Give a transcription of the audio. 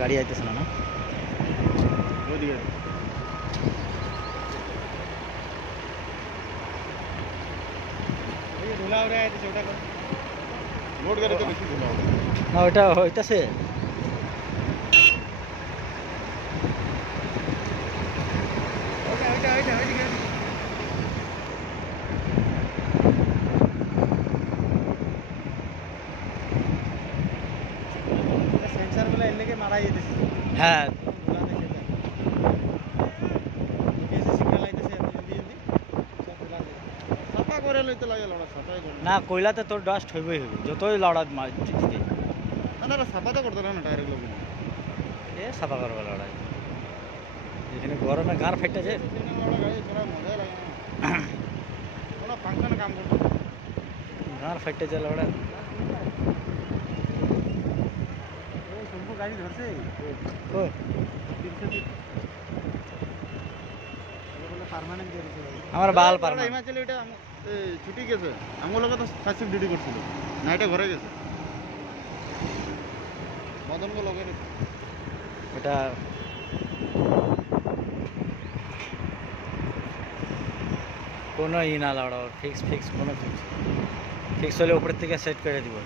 গাড়ি আইতেছে না ওদিকে এই ধুলা উড়ে আইতেছে ওটা কর লোড গাড়িতে বেশি ধুলা ওঠে না ওইটা হইতাছে ওইদিকে সেন্সার গুলো এর লেগে মারা যেতেছে হ্যাঁ না কইলাতে তোর ডাস্ট হইবই হইবে যতই লড়া মার দিতে সাফা তো করতে না টায়ার গুলো এ সাফা করবা লড়াই এখানে গরমে গার ফাইটা যায় মজাই লাগে কোনো ফাংশনে কাম করতে গার ফাইটা যায় লড়া শম্ভু গাড়ি ধরছে ও পার্মানেন্ট দিয়ে দিছে আমার বাল পারমা হিমাচল এটা ছুটি গেছে আমার লগে তো ফার্স্ট ডিউটি করছিল নাইটে ঘরে গেছে মদন কো লগে এটা কোনো ই না লড়া ফিক্স কোনো ফিক্স হলে উপরের থেকে সেট করে দিব